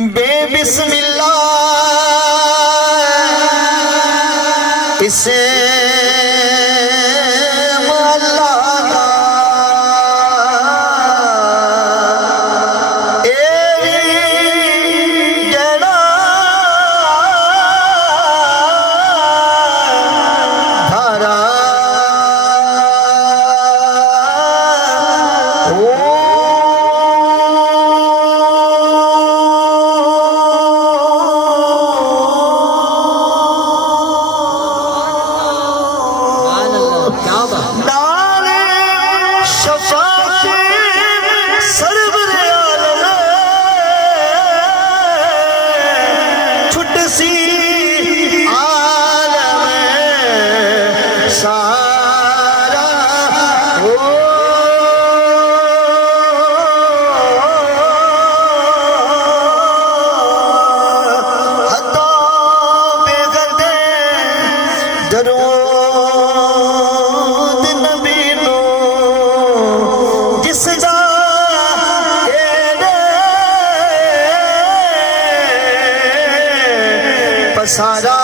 बेबिस्मिल्लाह इसे मोहल्ला का जड़ा धारा दरूद नबी नो जिसदा पसारा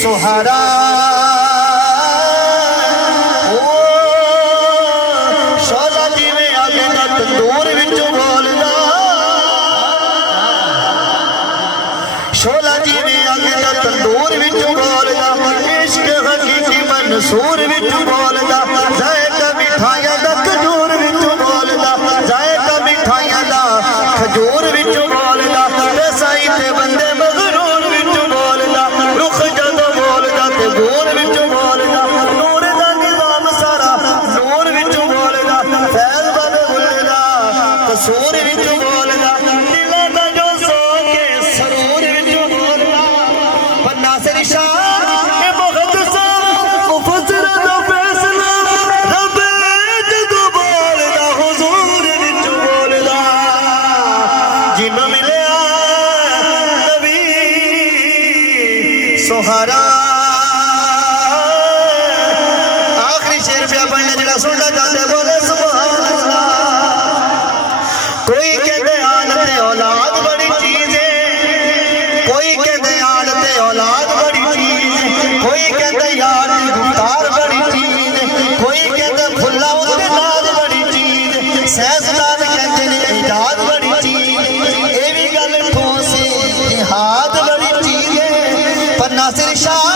सुहारा शोला जिवें अग दा तंदूर विचों बोलदा शोला जिवें अग दा तंदूर विचों बोलदा इश्क हकीकी मंसूर विचों बोलदा जायका मिठाइयां दा खजूर विचों बोलदा जायका मिठाइयां दा खजूर विचों बोलदा ते साईं ते बंदे मगरूर विचों बोलदा रुख गोर विचों बोलदा नूर दा निज़ाम सारा नूर विचों बोलदा फैज़ बाबे बोलदा कसूर विचों बोलदा दिलां दा जो सो के सरूर विचों बोलदा पन्ना से निशान ए मुक़द्दसा मुफस्सिर दा फैसला रब जदों बोलदा हुजूर विचों बोलदा जिन्हों मिलिया नबी सुहारा सुनना चाहते बोले सुभान अल्लाह। कोई कहते आलते औलाद बड़ी चीज है, कोई कहते आलते औलाद बड़ी चीज है, कोई कहते यार गुफ्तार बड़ी चीज है, कोई कहते फुल्ला उसके नाज बड़ी चीज है, सैंसदान कहते ने इजाद बड़ी चीज है, ये भी गल ठोस है, हाथ बड़ी चीज है, पर नासिर शाह